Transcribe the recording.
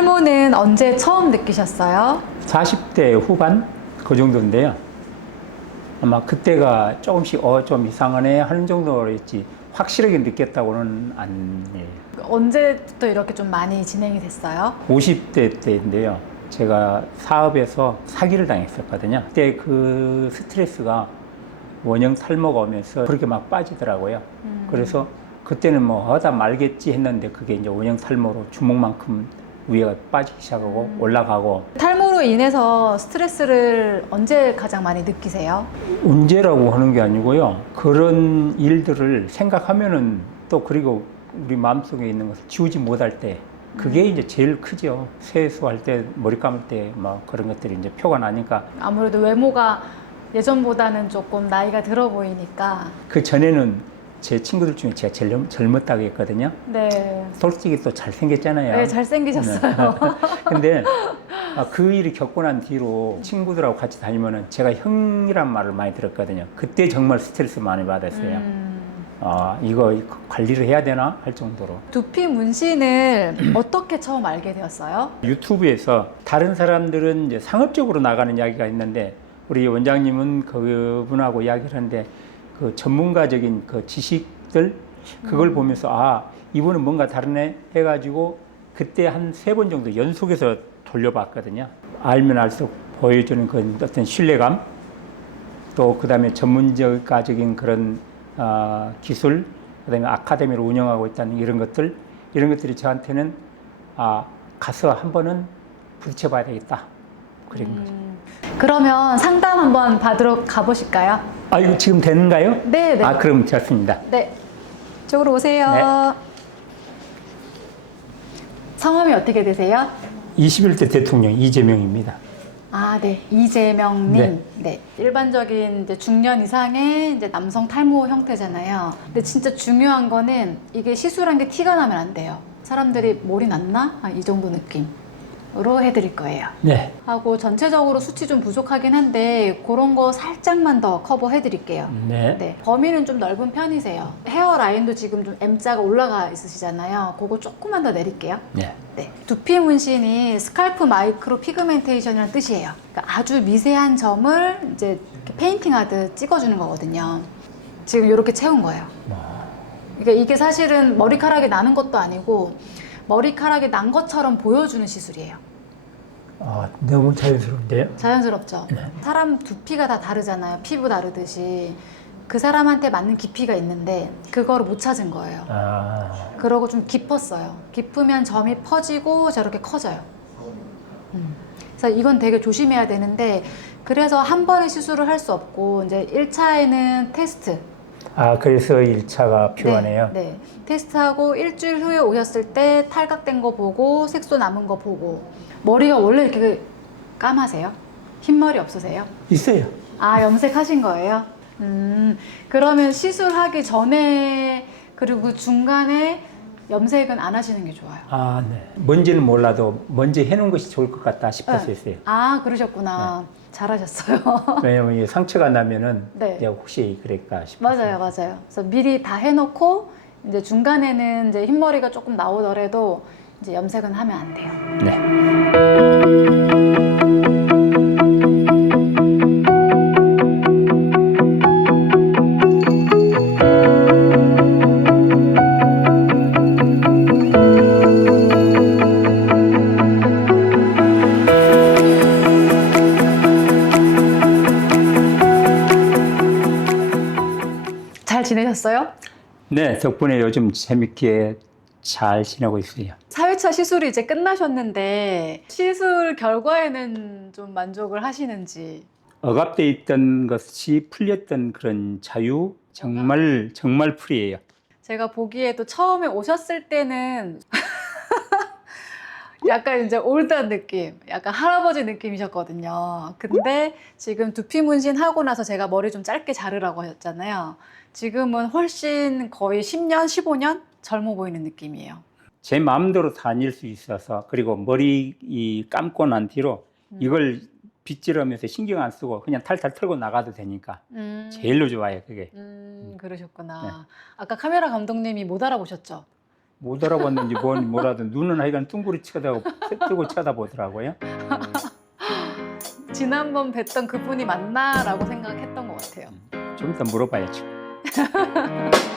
탈모는 언제 처음 느끼셨어요? 40대 후반 그 정도인데요. 아마 그때가 조금씩 어 좀 이상하네 하는 정도였지 확실하게 느꼈다고는 아니에요. 언제부터 이렇게 좀 많이 진행이 됐어요? 50대 때인데요. 제가 사업에서 사기를 당했었거든요. 그때 그 스트레스가 원형 탈모가 오면서 그렇게 막 빠지더라고요. 그래서 그때는 뭐 하다 말겠지 했는데 그게 이제 원형 탈모로 주먹만큼 위에가 빠지기 시작하고 올라가고 탈모로 인해서 스트레스를 언제 가장 많이 느끼세요? 언제라고 하는 게 아니고요. 그런 일들을 생각하면은 또 그리고 우리 마음속에 있는 것을 지우지 못할 때 그게 이제 제일 크죠. 세수할 때, 머리 감을 때 막 그런 것들이 이제 표가 나니까 아무래도 외모가 예전보다는 조금 나이가 들어 보이니까 그 전에는 제 친구들 중에 제가 제일 젊- 젊었다고 했거든요. 네, 솔직히 또 잘생겼잖아요. 네 잘생기셨어요. 근데 아, 그 일이 겪고 난 뒤로 친구들하고 같이 다니면은 제가 형이란 말을 많이 들었거든요. 그때 정말 스트레스 많이 받았어요. 음, 아, 이거 관리를 해야 되나 할 정도로. 두피 문신을 어떻게 처음 알게 되었어요? 유튜브에서 다른 사람들은 이제 상업적으로 나가는 이야기가 있는데 우리 원장님은 그분하고 이야기를 하는데 그 전문가적인 그 지식들 그걸 보면서 아 이분은 뭔가 다르네 해가지고 그때 한 세 번 정도 연속해서 돌려봤거든요. 알면 알수록 보여주는 그 어떤 신뢰감 또 그다음에 전문가적인 그런 아, 기술 그다음에 아카데미를 운영하고 있다는 이런 것들 이런 것들이 저한테는 아 가서 한 번은 부딪혀봐야 되겠다 그런 거죠. 음, 그러면 상담 한번 받으러 가보실까요? 아 이거 지금 되는가요? 네, 네. 아 그럼 됐습니다. 네. 이쪽으로 오세요. 네. 성함이 어떻게 되세요? 21대 대통령 이재명입니다. 아, 네. 이재명님. 네. 네. 일반적인 이제 중년 이상의 이제 남성 탈모 형태잖아요. 근데 진짜 중요한 거는 이게 시술한 게 티가 나면 안 돼요. 사람들이 몰이 났나? 아, 이 정도 느낌 으로 해드릴 거예요. 네. 하고 전체적으로 수치 좀 부족하긴 한데 그런 거 살짝만 더 커버해 드릴게요. 네. 네, 범위는 좀 넓은 편이세요. 헤어 라인도 지금 좀 M자가 올라가 있으시잖아요. 그거 조금만 더 내릴게요. 네. 네. 두피 문신이 스칼프 마이크로 피그멘테이션이라는 뜻이에요. 그러니까 아주 미세한 점을 이제 이렇게 페인팅 하듯 찍어주는 거거든요. 지금 이렇게 채운 거예요. 그러니까 이게 사실은 머리카락이 나는 것도 아니고 머리카락이 난 것처럼 보여주는 시술이에요. 아 너무 자연스러운데요? 자연스럽죠. 사람 두피가 다 다르잖아요. 피부 다르듯이. 그 사람한테 맞는 깊이가 있는데 그거를 못 찾은 거예요. 아 그러고 좀 깊었어요. 깊으면 점이 퍼지고 저렇게 커져요. 음. 그래서 이건 되게 조심해야 되는데 그래서 한 번에 시술을 할 수 없고 이제 1차에는 테스트. 아, 그래서 1차가 필요하네요. 네, 네. 테스트하고 일주일 후에 오셨을 때 탈각된 거 보고 색소 남은 거 보고 머리가 원래 이렇게 까마세요? 흰머리 없으세요? 있어요. 아, 염색하신 거예요? 음, 그러면 시술하기 전에 그리고 중간에 염색은 안 하시는 게 좋아요. 아, 네. 뭔지는 몰라도 먼저 해놓은 것이 좋을 것 같다 싶었어요. 아, 그러셨구나. 잘하셨어요. 왜냐면 이 상처가 나면은 네. 내가 혹시 그럴까 싶어서. 맞아요, 맞아요. 그래서 미리 다 해놓고 이제 중간에는 이제 흰머리가 조금 나오더라도 이제 염색은 하면 안 돼요. 네. 지내셨어요? 네, 덕분에 요즘 재밌게 잘 지내고 있어요. 4회차 시술이 이제 끝나셨는데 시술 결과에는 좀 만족을 하시는지 억압돼 있던 것이 풀렸던 그런 자유 정말 정말 풀이에요. 제가 보기에도 처음에 오셨을 때는 약간 이제 올드한 느낌, 약간 할아버지 느낌이셨거든요. 근데 지금 두피 문신 하고 나서 제가 머리 좀 짧게 자르라고 하셨잖아요. 지금은 훨씬 거의 10년, 15년 젊어 보이는 느낌이에요. 제 마음대로 다닐 수 있어서 그리고 머리 이 감고 난 뒤로 음. 이걸 빗질하면서 신경 안 쓰고 그냥 탈탈 털고 나가도 되니까 음, 제일로 좋아요 그게. 음, 그러셨구나. 아까 카메라 감독님이 못 알아보셨죠? 못 알아봤는지 뭔 뭐라든 눈은 하여간 둥그리 쳐다보고 뜨고 쳐다보더라고요. 지난번 뵀던 그분이 맞나라고 생각했던 것 같아요. 좀 이따 물어봐야죠.